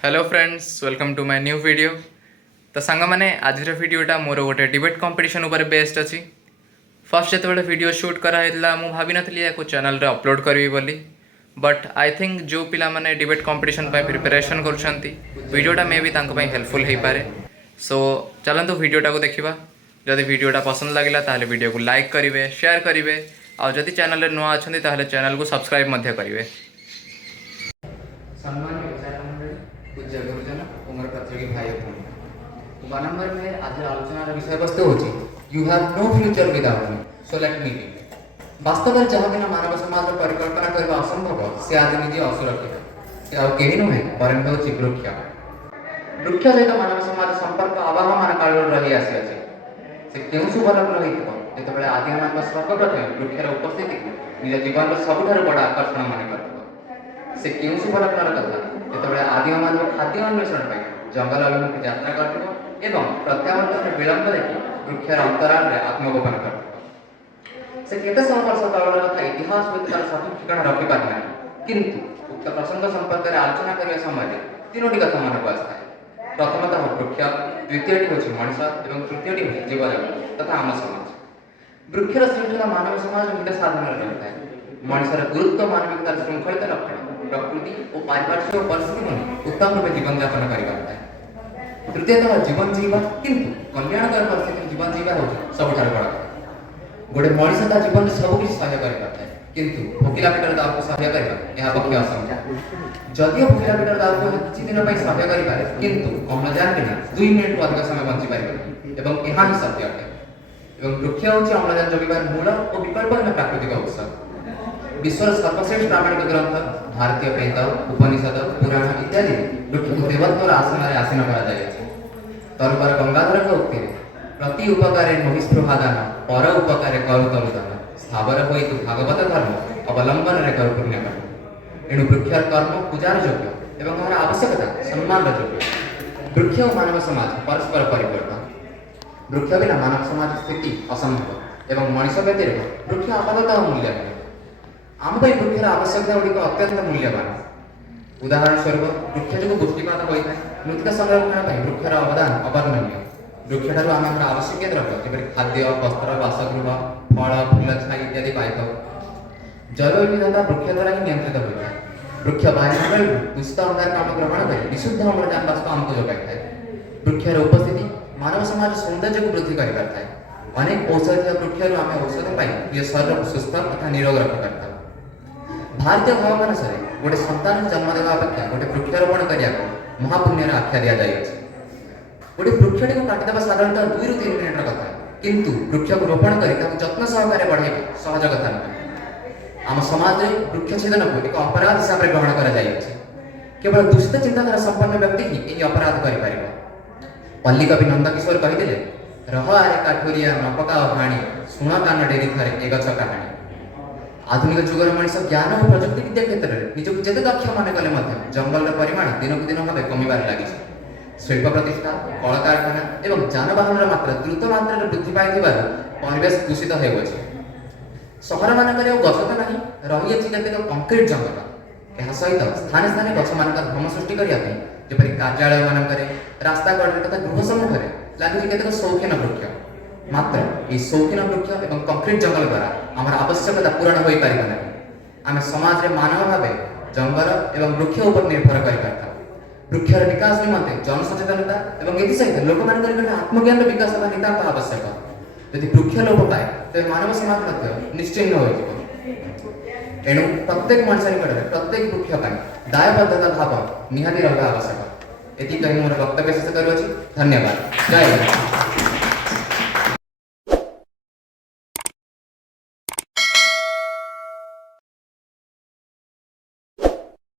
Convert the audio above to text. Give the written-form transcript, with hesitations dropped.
Hello friends, welcome to my new video. तो सांग मैंने आज भिडटा मोर गोटे डिबेट कंपटीशन उपर बेस्ड अच्छी। फर्स्ट जो वीडियो शूट कराइला मुझे भाभी नी या चैनल रे अपलोड करी बोली, बट आई थिंक जो पिला माने डिबेट कंपटीशन प्रिपरेशन करोटा मे भी हेल्पफुल हो पारे। सो चलतु वीडियोटा को देखा। जदि वीडियोटा पसंद लगे ताहले वीडियो को लाइक करेंगे, शेयर करेंगे, और जदि चैनल नुआ अच्छा ताहले चैनल को सब्सक्राइब करेंगे। पूज्य गुरुजन और मोर प्रतियोगी भाई बहन 1 नंबर में आज आलोचनार विषय वस्तु होची you have no future without me, so let me be. वास्तव में जहाँ बिना मानव समाज परिकल्पना करने असंभव से आज निजे असुरक्षित से आउ केही नुहे बरं होची वृक्ष। वृक्ष सहित मानव समाज संपर्क आवाहमान काल रही आसी अछि। से केउ शुभलग्न होइतो जेतबेले आदि मानव सर्वप्रथम वृक्षर उपस्थिति निज जीवन सबुठार बड़ आकर्षण मन करतो। से केउ शुभलग्नर कथा जेतबेले आदि मानव खाद्य अन्वेषण पाई जंगल अभिमुखे यात्रा करथिबो एवं प्रत्यावर्तन विलंब देखि वृक्षर अंतराल रे आत्मगोपन करथिबो। से केते सौ वर्ष तळर कथा इतिहास विद्यार सठिक ठिकाना रखि पारि नाही, किंतु उक्त प्रसंग संपर्क रे आलोचना करिया समय तीनोटी कथा मन आसଥାଏ। प्रथमतः वृक्ष, द्वितीयटी होछि मनुष्य एवं तृतीयटी होछि जीवजगत तथा आम समाज। वृक्षर सृष्टिला मानव समाज हित साधन रहଥାଏ। मनुष्यर गुरुत्व मानविकतार श्रृंखलित लक्षण प्रकृति और पारिपार्श्विक परिस्थिति मन उत्तम रूप जीवन यापन करिपारता है। तृतीयतः जीवन जीवा, किंतु कल्याणकर परिस्थिति जीवन जीवा हो सबुठार बड़ गोटे मनुष्य ता जीवन सब किसी सहाय करिपारता है, किंतु भोकिला पेटर दाव को सहाय करबा यह पक्ष असंभव। जदियो भोकिला पेटर दाव को किछि दिन पई सहाय करि पारे, किंतु अम्लजान बिना 2 मिनिट को अधिक समय बंची पारे एवं यह ही सत्य अटे। एवं वृक्ष होछि अम्लजान जोगिबार मूल और विकल्पहीन प्राकृतिक औषध। विश्वर सर्वश्रेष्ठ प्रामाणिक ग्रंथ भारतीय वेद, उपनिषद, पुराण इत्यादि वृक्ष को देवत्वर आसन में आसीन करा जाय अछि। तरुपर गंगाधर के उक्ति प्रति उपकारे मोहिस्पृहादान पर उपकारे करुतरुदान स्थावर होई तु भागवत धर्म अवलंबन रे कर पुण्य कर। एणु वृक्षर कर्म पूजार योग्य एवं एହାର आवश्यकता सम्मान योग्य। वृक्ष और मानव समाज परस्पर परिपूरक। वृक्ष बिना मानव समाज स्थिति असंभव एवं मनुष्य व्यतिरिक्त वृक्ष आपाततः मूल्यहीन। आम वृक्षर आवश्यकता गुड़िक अत्यंत मूल्यवान। उदाहरण स्वरूप वृक्ष जो पुष्टिपात होता है, मृत्तिका संरक्षण वृक्षर अवदान अवर्णनीय। वृक्षठार आम आवश्यक द्रव्य जपरी खाद्य, वस्त्र, बासगृह, फल, फूल, छाई इत्यादि पाई। जैव विविधता वृक्ष द्वारा ही नियंत्रित होता है। वृक्ष वायुमंडल दूषित अंगारकाम्ल ग्रहण कर विशुद्ध अम्लजान वाष्प आमको जोगाई। वृक्षर उपस्थिति मानव समाज सौंदर्य को वृद्धि कर अनेक औषधीय वृक्षर आम औषध पाई निज शरीर को सुस्थ तथा निरोग रखिपार। भारतीय भावमानस गोटे सन्तान जन्म देवा अपेक्षा गोटे वृक्षारोपण करने महापुण्यर आख्या दि जाए। गोटे वृक्षटी को काटिदेवा साधारणतः 2 ରୁ 3 मिनिटर कथा, किंतु वृक्ष को रोपण कर जत्न सहकार बढ़ाइबा सहज कथा नुहे। आम समाज में वृक्ष छेदन को एक अपराध हिसाब से ग्रहण कर केवल दूषित चिंताधारा संपन्न व्यक्ति ही यह अपराध कर। पल्ली कवि नंदकिशोर कही रह आरे काठुरिया न पकाओ हाणी शुण कान डेरी थरे ए गछ कहानी। आधुनिक जुगर मनुष्य ज्ञान और प्रजुक्ति विद्या क्षेत्र में निजक जिते दक्ष मन कले जंगल परिमाण दिनक दिन भाव कमिबार लगी। शिल्प प्रतिष्ठा, कल कारखाना एवं जानवाहन मात्रा द्रुत मात्रा वृद्धि पाई परिवेश दूषित होउछि। सहर मानक गछ तो नहीं रही केतेक कंक्रीट जंगल। यह सहित स्थाने स्थाने गछ मान भ्रम सृष्टि करने जपरी कार्यालय मानक रास्ता कड़े तथा गृह सम्मुखें लगी केतेक शौकीन वृक्ष। मात्र ये शौकीन वृक्ष एवं कंक्रीट जंगल द्वारा आम आवश्यकता पूरण हो पार ना। आम समाज में मानव भाव जंगल एवं वृक्ष उपर निर्भर कर वृक्षर विकास निमंते जनसचेतनता एवं ये सहित लोक मान आत्मज्ञान विकास नितांत आवश्यक। यदि वृक्ष लोप पाए तो मानव समाज निश्चिन्न हो। एणु प्रत्येक मनुष्य निकट प्रत्येक वृक्ष दायबद्धता भाव निहाती रहा आवश्यक। ये मोर वक्तव्य शेष करुँच। धन्यवाद। जय हिंद।